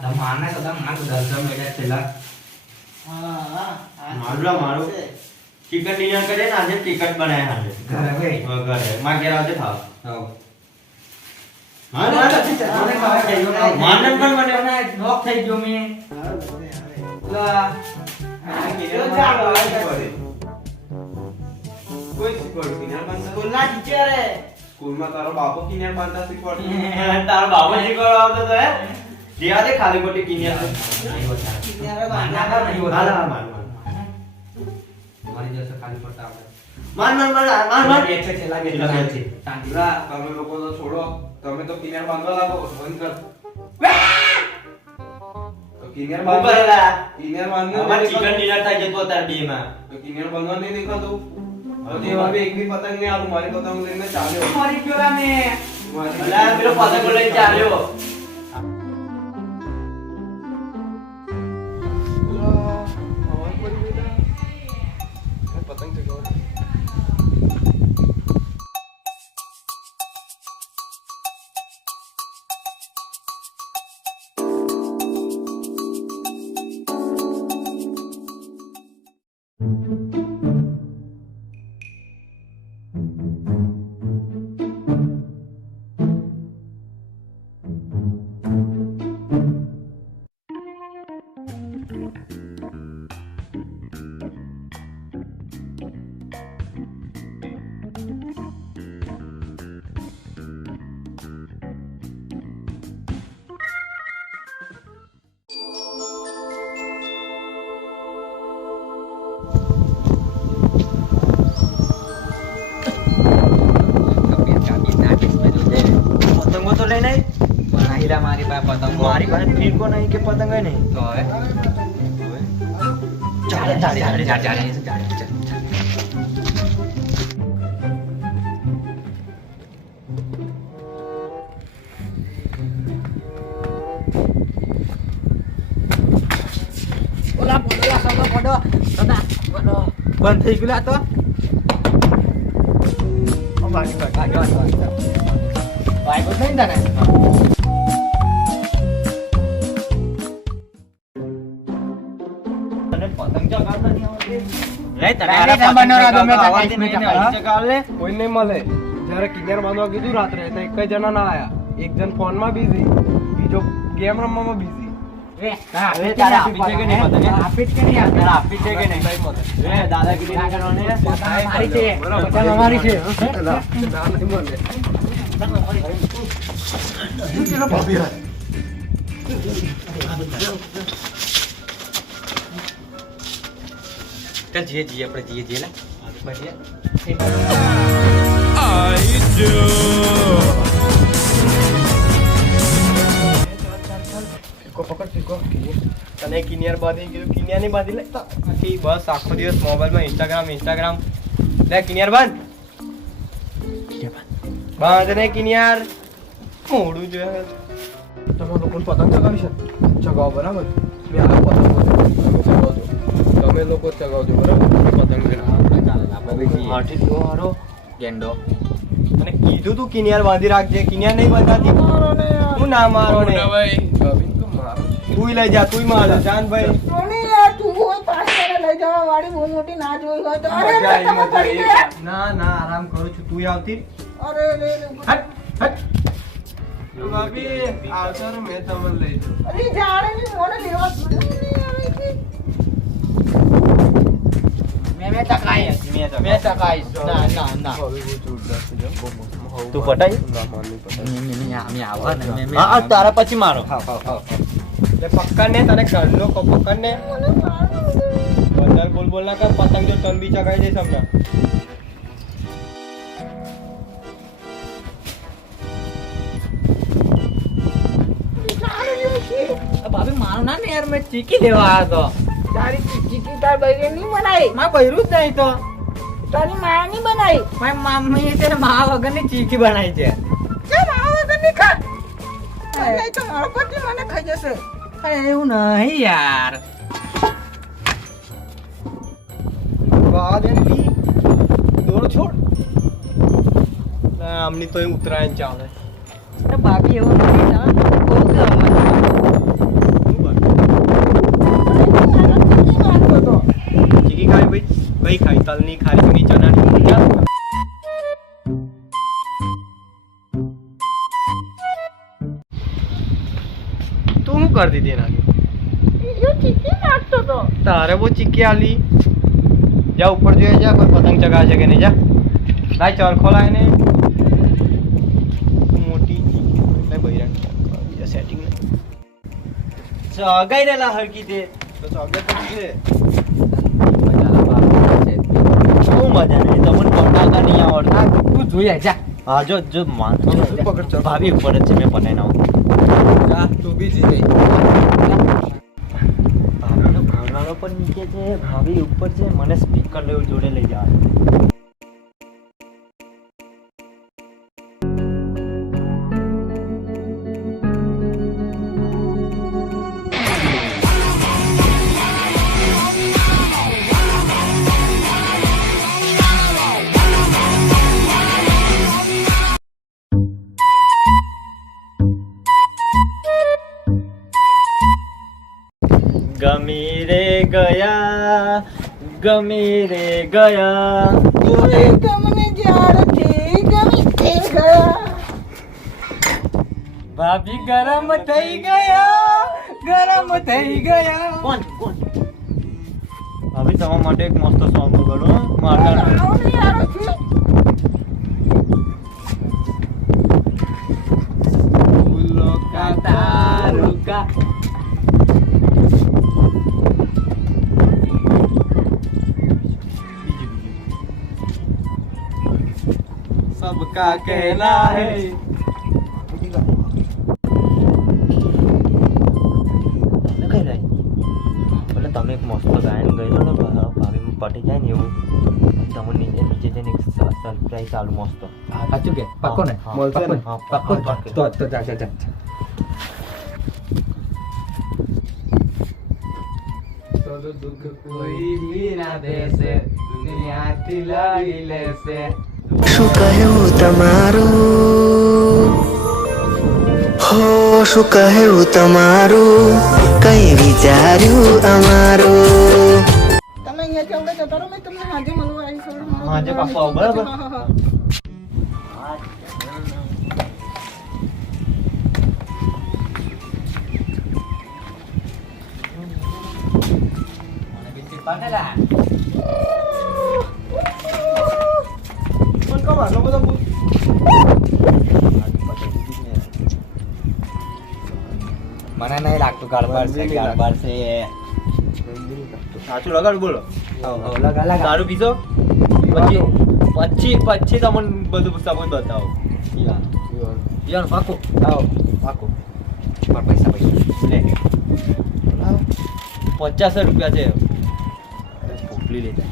મારને કદા માર દર્શન મેળ્યા છેલા મારું ચિકન ડિનર કરે ને આજે ચિકન બનાયા આજે ઘરે ભાઈ ઘરે માં ઘેર આજે થાવ હવ માનન પણ મને નોક થઈ ગયો મે લા કોઈ શીખવાડ્યું કિનાર બાંધતા સ્કૂલના ટીચરે સ્કૂલમાં તારો બાપો કિનાર બાંધતા શીખવાડ્યું તારો બાબો શીખવાડો આવતો તો હે જ્યાં તે ખાલી ખોટી કિનિયર નહીં હોતા કિનારે માના કા નહીં હાલ હોતા માન મારી જશે ખાલી પડતા આપણે માન એક છે છેલ્લા બે છે શાંતિરા તમે લોકો તો છોડો તમે તો કિનાર બાંધવા લાગો બંધ કર તો કિનાર બાંધવા કિનાર બાંધવા અમાર ચિકન ડિનર થાય જતો તાર બે માં તો કિનાર બાંધવા નહીં દેખાતું હવે એવા બે એક બી પતંગ નહીં આલું મારી પતંગ લઈને ચાલ્યો મારી ગયો મે અલા પેલો પતંગ લઈને ચાલ્યો પતંગ ચગાવો પતંગો તો લઈને બનાઈલા મારી પાસે પતંગ મારી પાસે ફીરકો નહીં કે પતંગ નહીં તો હવે ચાલે ચાલે ચાલે ચાલે ચાલે ઓલા પોડો સગો પોડો સદા પોડો બંધ થઈ ગયું તો ઓ બાકી ભાઈ કોઈ નહીં તને તને પતંગ ચગાવતા નહીં આવડતી લે તારે ના બનાવરા તો મેં ચગાવીશ, મેં ચગાવીશ. ચગાવ લે કોઈ નહીં મળે જ્યારે કિનાર બાંધવા કીધું રાત્રે તો એક જ જણા ના આયા એક જણ ફોનમાં બિઝી બીજો ગેમ રમવામાં બિઝી હવે તારે આપી છે કે નહીં પતંગ આપી જ કે નહીં આપી? તારે આપી છે કે નહીં લે દાદાગીરી ના કરવાની લે. અમારી છે પતંગ અમારી છે ના નહીં મળે ચાલ જીએ જીએ આપણે જીએ જીએ લે બઢિયા તને કિનિયર બાંધી કીધું કિનિયર નહીં બાંધી લે આખી બસ આખો દિવસ મોબાઈલમાં ઇન્સ્ટાગ્રામ લે કિનિયર બાંધ બાંધ ને કિનિયર મોડું જોયા તમે લોકોને પતંગ ચગાવી છે ચગાવો બરાબર મેં આ પતંગ ચગાવજો તમે લોકો જ ચગાવજો બરાબર પતંગ માટી થયો હારો ગેંડો અને કીધું તું કિનિયર બાંધી રાખજે કિનિયર નહીં બાંધાતી હું ના મારો ને તું લઈ જા તું માર જાન ભાઈ ના ના આરામ કરું છું તું આવતી હટ હટ ભાભી આવશો ને મેં તમને લઈ મેં ચકાઈશ મેં ચકાઈશ ના ના ના તું પટાઈ અમે આવા ને મેં હા તારા પછી મારો લે પકડ ને તને ઘરનો પકડ ને વધારે બોલ ના કર પતંગ જો તન બી ચગાઈ દઈશ હમણાં ભાભી મારું ના ને યાર મેં ચીકી લેવા આવ્યો તો તારી ચીકી તાર બૈરે નહીં બનાવી મારે બૈરું જ નહીં તો તારી માયા નહીં બનાવી મારી મમ્મી છે ને મા વગરની ચીકી બનાવી છે કેમ આ વગર નહીં ખા નહીં તો મારો પતિ મને ખાઈ જશે અરે એવું નહીં યાર વાહ દેવી દોરો છોડ આમની તો ઉત્તરાયણ ચાલે ભાભી એવું નથી બહુ તલની ખારીની ચણાની જા. તું શું કરતી હતી એના યો ચીકી નાખતો તો તારે બહુ ચીકી આલી જા ઉપર જોઈએ જા કોઈ પતંગ ચગાવે છે કે નહીં જા લાય ચરખો લાય ને મોટી એટલે બૈરાન બીજા સેટિંગ ને ચગાઈ રેલા હરકી દે તો ચોગે તો છે બહુ મજા નહીં તમને બનાવતા નહીં આવડતા તું જોઈ જા. હા જો જો માન પકડ ચલ ભાભી ઉપર જ છે મેં બનાવી નાખું જા તું બી જીતે ભાભીનો ભાવનાનો પણ નીચે છે ભાભી ઉપર છે મને સ્પીકર લેવું જોડે લઈ જવા ગમી રે ગયા તુએ તમને જ્યારથી ગમી તે ગયા ભાભી ગરમ થઈ ગયા કોણ ભાભી તમારા માટે એક મસ્ત સોંગ વગાડો મારતા આવો નહીં યાર છે ફૂલો કા તારુકા सबका कहना है ભલે તમે એક મસ્ત ગાયન ગયેલો ને ભાભી પટી જાય ને એવું તમને નીચે જઈને એક સરપ્રાઈઝ ચાલુ મસ્ત સાચું કે પાક્કો ને મળશે ને હા, પાક્કો પાક્કો. તો જા જા જા. દુઃખ કોઈ બી ના દેશે દુનિયાથી લઈ લેશે શું કહ્યું તમારું હો શું કહ્યું તમારું કઈ વિચાર્યું અમારું તમે અહીંયા કેવડે જતા રહો મેં તમને હાજે મળવા આવી છું હાંજે પાક્કો આવો, બરાબર? હા, હા. પણ કમ આટલો બધો મને નહીં લાગતું ગડબડ છે ગડબડ છે. સાચું લગાડ બોલો લગા લગા. દારૂ પીશો પછી તમને બધું સબૂત બતાવો યાર પાકો આવો પાક્કો. મારા પૈસા લે 50 રૂપિયા છે પોટલી લેતા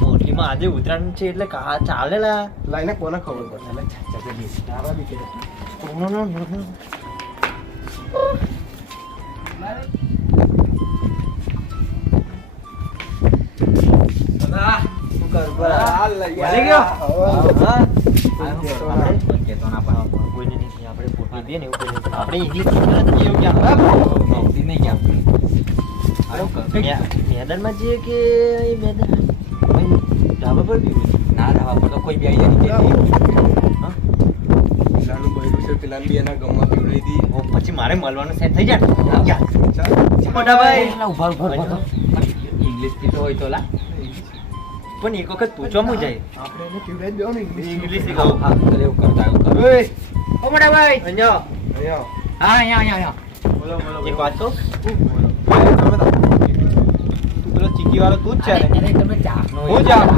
પોટલીમાં આજે ઉતરાણ છે એટલે ચાલે લા લાઈને કોને ખબર પડશે મળી ગયો? હા. કેતો ના પણ કોઈને નહીં આપણે પોટલી દે ને એવું કોઈને નહીં. આપણે ઇંગ્લિશ શીખવાના તો એવું ક્યાં નોકરી નહીં ગયા. મેદાનમાં જઈએ કે એ મેદાન ભાઈ ધાબા પર બી હોય. ના ધાબા પર તો કોઈ બી આવી જાય હા? પેલાનું બૈરું છે પેલાને બી એના ગામમાં પીવડાવી દઈએ ઓ, પછી મારે મળવાનું સેટ થઈ જાય યા. ચાલ મોટા ભાઈ ઉભા ઇંગ્લિશ થી તો હોય તો લા પણ એક વખત પૂછવામાં જાય આપણે એને પીવડાવી દેવાનું ઇંગ્લિશ ઇંગ્લિશ શીખવું હા તો એવું કરતા એવું કરો. ઓય ઓ મોટા ભાઈ અહીંયા અહીંયા હા અહીંયા બોલો બોલો એક વાત કહું તમે તો પેલો ચીકી વાળો તું જ છે ને અરે તમે ચાખનો હું ચાખ?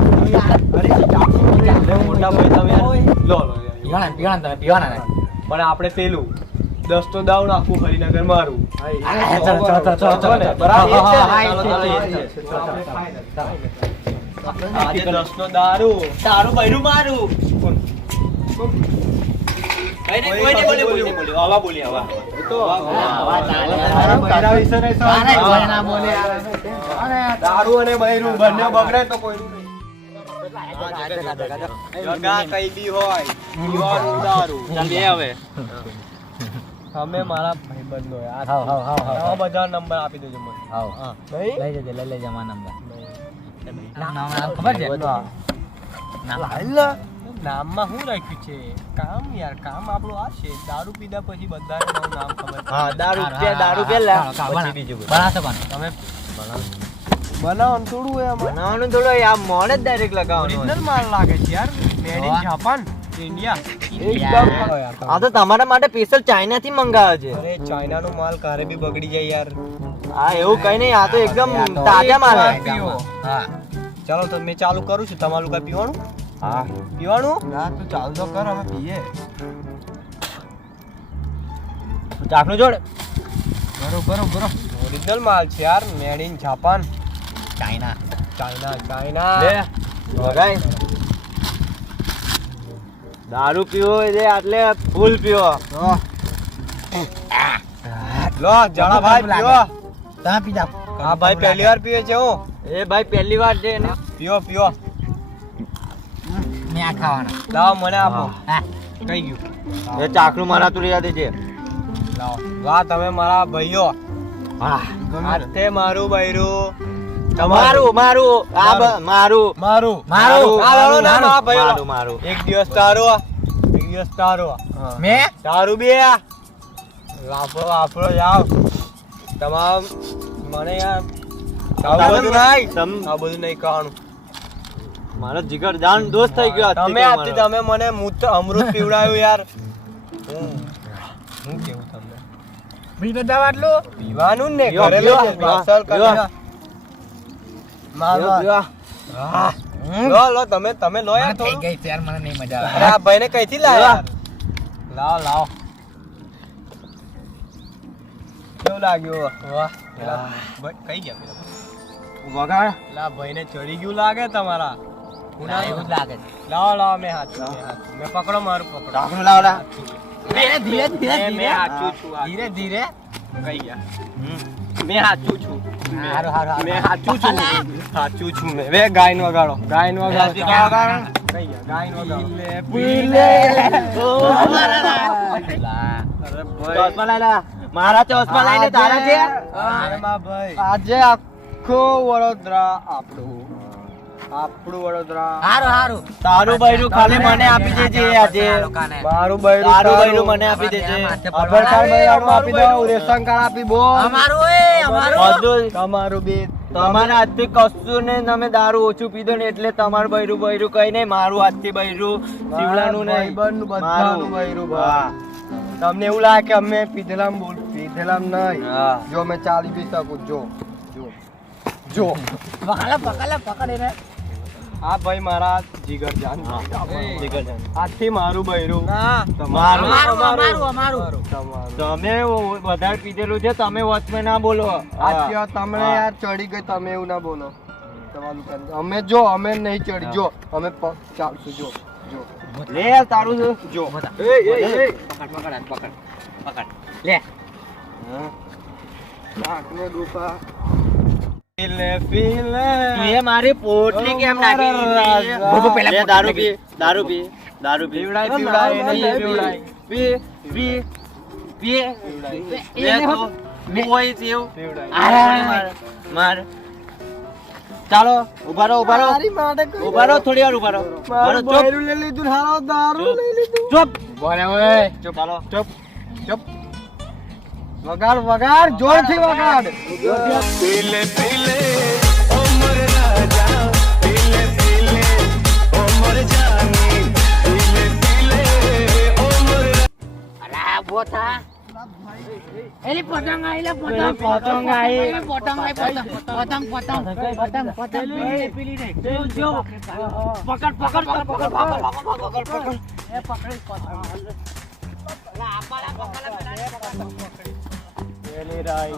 અરે ચાકુ અરે મોટા ભાઈ તમે લો લો પીવાના તમે પીવાના ને. પણ આપણે પેલું 10 તો દાવ નાખવું હરિનગર મારું ચલો ને, બરાબર? એ જ છે ને? હા, ચાલો, ચાલો, એ જ છે. આજે 10 નો દારૂ તારું બૈરું મારું કઈ નહીં, કોઈ નહીં બોલે, કોઈ નહીં બોલે. આવા બોલી, આવા. આવા ચાલે. તારા બૈરા વિશે નહીં તારે સમજતા. કોઈ ના બોલે. દારૂ અને બૈરું બંને બગડે તો કોઈનું નહીં. જગા કઈ બી હોય પીવાનું દારૂ બે હવે તમે મારા ભાઈબંધો યાર હાવ, હાવ, હાવ, હાવ. આવા બધા નંબર આપી દેજો મને હાવ. હા લઈ જજે મારા નંબર. નામ ખબર છે નામમાં શું રાખ્યું છે? કામ યાર, કામ આપણું આ છે. દારૂ પીધા પછી બધાને મારું નામ ખબર છે. હા દારૂ કે પછી બીજું બધું. બનાવશો કોણ તમે બનાવવાનું થોડું હોય આમાં. બનાવવાનું થોડું હોય, આ મોણ જ ડાયરેક્ટ લગાવવાનું હોય. ઓરિજિનલ માલ લાગે છે યાર. Made in Japan, India. એકદમ. આ તો તમારા માટે સ્પેશિયલ ચાઇના થી મંગાવે છે. અરે ચાઇના નો માલ કારે બી બગડી જાય યાર. હા એવું કઈ નહીં, આ તો એકદમ તાજા માલ છે. પીવો. હા ચાલો તો મેં ચાલુ કરું છું. તમારું કઈ પીવાનું? હા પીવાનું? ના તું ચાલુ તો કર, અમે પીએ. ચાકનું જોડ. બરોબર. ઓરિજિનલ માલ છે યાર. Made in Japan, China China. લે વગાઈ. દારૂ પીવો એટલે આટલે ફૂલ પીવો. લો જણા ભાઈ પીવો. તમે પીધા હા ભાઈ પહેલી વાર પીવે છે હું. એ ભાઈ પહેલી વાર છે ને. પીવો. મેં આ ખાવાના લાવો મને આપો. હા કઈ ગયું? એ ચાકનું મારા તું યાદ છે. લાવો. વાહ તમે મારા ભાઈઓ. હા હાથે મારું બૈરું. મારું મારું આ મારું મારું. મારું આ લાવો ને મારા ભાઈઓ. મારું મારું. એક દિવસ તારો, એક દિવસ તારો. મેં તારું બે. વાપરો જાવ. તમામ મને યાર આ બધું નહીં ખાવાનું. મારો જીગર જાન દોસ્ત થઈ ગયો આજથી તમે તો આજથી મારો. તમે મને અમૃત પીવડાવ્યું યાર. હું કેવું તમને? પીધો દવા આટલું પીવાનું ને પીવો, ઘરે પીવો, લઈ જજો. પાર્સલ પીવો. કરીને. માર. લો તમે લો યાર થઈ થોડું. ગઈ છે યાર મને નહીં મજા અરે આ ભાઈને કઈથી લાયા? લાવો. કેવું લાગ્યું? વાહ. કઈ ગયા પેલા? વગાડ. લા ભાઈને ચડી ગયું લાગે તમારા. આવે એવું જ લાગે છે લાવો મેં હાથ મેં પકડો મારું પકડો. ચાકનું લાવ લા. મેં હાચું છું. ધીરે ધીરે કઈ ગયા? મેં હાચું છું. હારું મેં હાચું છું. હાચું છું મેં. વે ગાયન વગાડો. ગાયન વગાડો. કઈ ગયા? ગાયન વગાડો. અરે ભાઈ. ચોસમાં લઈ લા. મારા ચોસમાં લઈ લે તારા છે. અરે મા ભાઈ. આજે આખો વડોદરા આપણું વડોદરા. હારું તારું બૈરું ખાલી મને આપી દેજે આજે. મારું બૈરું તારું બૈરું મને આપી દેજે. આધાર કાર્ડ બૈરાનું આપી દો. રેશન કાર્ડ આપી બોલ. અમારું બધું તમારું બી. તમારા હાથથી કશું ને તમે દારૂ ઓછું પીધો ને એટલે તમારું બૈરું કઈ નહીં. મારું હાથથી બૈરું શિવલાનું નહીં. ભાઈબંધનું બધાનું બૈરું ભાઈ. તમને એવું લાગે કે અમે પીધેલામ નહીં. હા. જો મેં ચાલી બી શકું. જો પકડ આ ભાઈ મારા જીગર જાન. જીગર જાન. આજથી મારું બૈરું. મારું. અમારું તમારું. તમે વધારે પીધેલું છે, તમે વચમાં ના બોલો. આજથી આ તમને યાર ચડી ગઈ. તમે એવું ના બોલો. તમારું કામ. અમે નહીં ચડી. જો અમે ચાલશું. જો લે તારું છે. જો પકડ લે નાકને ડૂબા. પીલે તું એ મારી પોટલી કેમ નાખી દીધી? બોબો પહેલા લે, પોટલી દારૂ પી. પીવડાય એને નહીં પીવડાય. પી. લે તો. હું હોય છે એવું. પીવડાય. માર. ચાલો ઉભા રહો. ઉભા રહો થોડી વાર ઉભા રહો. મારું ચૂપ. બૈરું લઈ લીધું. હારો દારૂ લઈ લીધું. ચૂપ. ચાલો ચૂપ. વગાડ જોરથી વગાડ.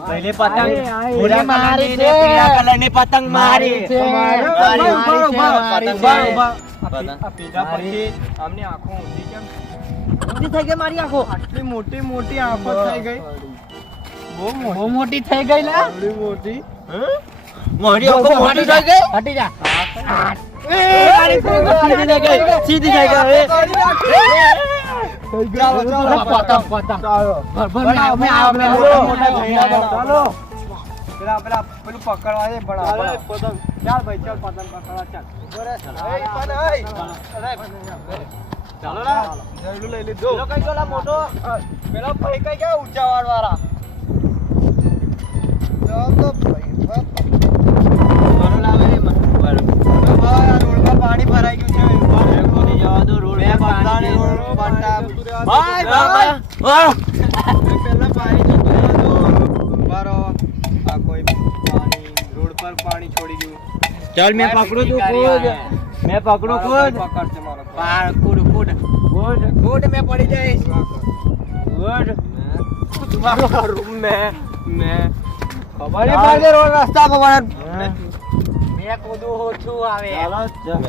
પહેલી પતંગ ભૂરા મારી છે. પીળા કલરની પતંગ મારી છે. મારી. ઉભા. પતંગ. આ પીધા પછી આમની આંખો ઊંધી કેમ થઈ ગઈ મારી આંખો. આટલી મોટી આંખો થઈ ગઈ. બહુ મોટી થઈ ગઈ લા આવડી મોટી. મારી આંખો મોટી થઈ ગઈ. હટી જા સીધી થઈ ગઈ. ચાલો પતંગ ચાલો. બનાવો, મેં આ મોટા થઈને ચાલો. પેલું પકડવા દે પણ ચાલ ભાઈ ચાલ પતંગ પકડવા ચાલ ચાલો ના જયલું લઈ લીધો પેલો કઈ ગયો મોટો પેલો ભાઈ કઈ ગયા ઊંચાવાડ વાળા પાણી ભરાઈ ગયું છે પાણી છોડી ગયું ચાલ મેં પકડું તું કૂદ મેં પકડું કૂદ પકડશે મારો પાર કૂદ કૂદ કૂદ કૂદ મેં પડી જઈશ કૂદ તમારો મેં ખબર નહીં પડે રોડ રસ્તા પર મેં કૂદું ઓછું આવે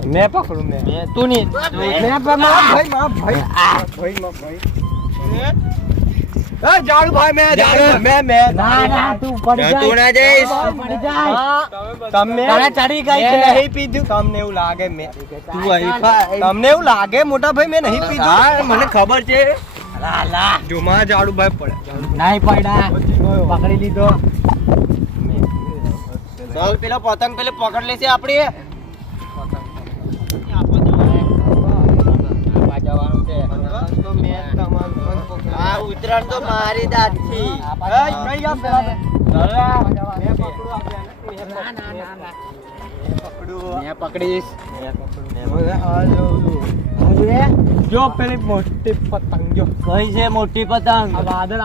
મેં પકડું મેં તું નહીં મેં ભાઈ જાડુ ભાઈ મેં ના ના તું પડી જા તું ના જઈશ પડી જાય તમને તારે ચડી ગઈ છે નહીં પીધું તમને એવું લાગે મેં તમને એવું લાગે મોટા ભાઈ મેં નહીં પીધું હા મને ખબર છે લા લા જો માં જાડુ ભાઈ પડે નહીં પડ્યા પકડી લીધો ચાલ પેલો પતંગ પેલે પકડ લેશે આપણે આ ઉતરાણ તો મારી દાંતથી મેં પકડીશ જો પેલી મોટી પતંગ જો કઈ છે મોટી પતંગ વાદળ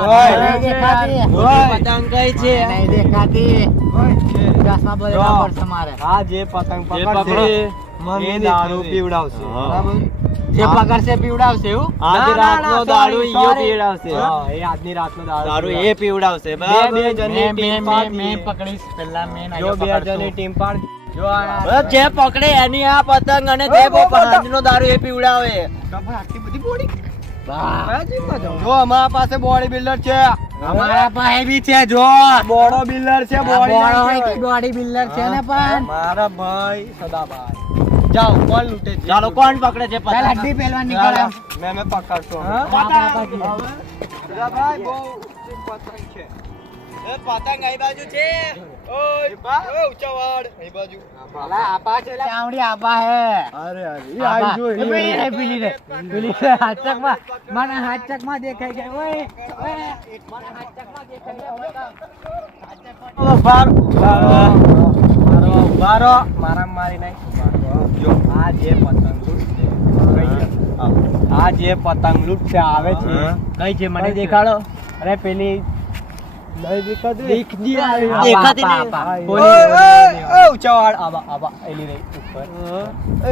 પતંગ કઈ છે નહીં દેખાતી ચશ્મા બોલેલા પડશે મારે આ જે પતંગ પકડશે એ દારૂ પીવડાવશે બરાબર જે પકડશે પીવડાવશે એવું આજ રાતનો દારૂ ઈયો પીવડાવશે હા. હા એ આજની રાતનો દારૂ દારૂ એ પીવડાવશે બે જણની ટીમ પાડી. મેં પકડીશ પહેલા મેં જો બે જણની ટીમ પાડી જો જે પકડે એની આ પતંગ અને જે પાંચનો દારૂ એ પીવડાવે આટલી બધી બોડી જો અમારા પાસે બોડી બિલ્ડર છે અમારા પાસે બી છે જો બોડો બિલ્ડર છે બોડી બિલ્ડર છે ને પણ મારા ભાઈ સદાભાઈ જાઓ કોણ લૂટે છે ચાલો કોણ પકડે છે પતંગ હડ્ડી પહેલવાન નીકળે મેં પકડતો બાપા સદાભાઈ બહુ પતંગ છે પતંગ અહીં બાજુ છે ઓય ઊંચાવાડ અહીં બાજુ આપા છે ચાવડી આપા હે અરે અરે પેલી હાચકમાં મને હાચકમાં દેખાઈ ગઈ ઓય ઓય મને હાચકમાં દેખાઈ બારો મારા મારી નહીં જો આ જે પતંગ લૂટશે આ જે પતંગ લૂટશે આવે છે કઈ છે મને દેખાડો અરે પેલી દેખાતી ઊંચાવાડ આબા એલી રહી ઉપર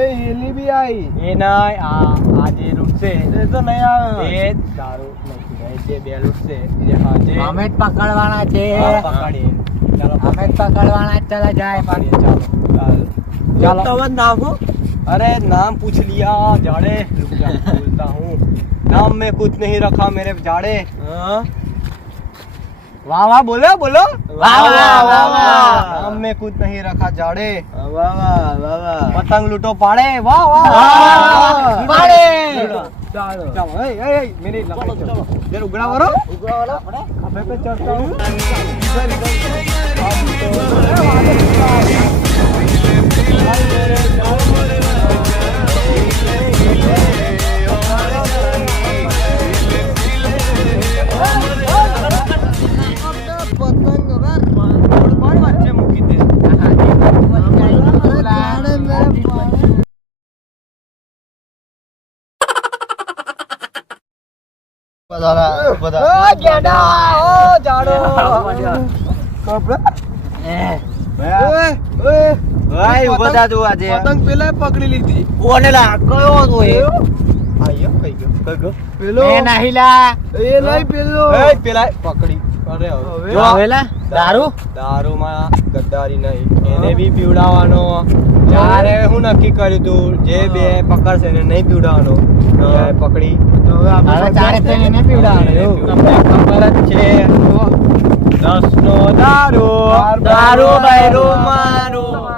એલી બી આવી એ નહીં આ જે લૂટશે એ તો નહીં આવે એ દારૂ નહીં પીવાય જે બે લૂટશે જે હાજે અમે જ પકડવાના છે પકડીએ ચાલો અમે જ પકડવાના જ ચલા જાય ચાલો तो नाम हो अरे नाम पूछ लिया जाड़े रुक जा बोलता हूँ नाम में कुछ नहीं रखा मेरे जाड़े वाह वाह बोलो बोलो वाह वाह वाह वाह नाम में कुछ नहीं रखा जाड़े वाह वाह वाह वाह पतंग लूटो पाड़े वाह वाह पाड़े चलो मेरी लकड़ी चलो देर उगड़ा वालो अबे पे चढ़ता हूँ પતંગ પેલા પકડી લીધી કોને લા કયો તો એ આયો કઈ ગયો પેલો એ નહીં લા એ નહીં પેલો એ પેલા પકડી અરે જો આવેલા દારૂ દારૂમાં ગદ્દારી નહીં એને બી પીવડાવવાનો જ્યારે હું નક્કી કર્યું તું જે બે પકડશે એને નહીં પીવડાવવાનો ત્યારે પકડી હવે ચારે તેને ને પીવડાવવાનો તમને ખબર જ છે 10 નો દારૂ દારૂ બાયરો મારો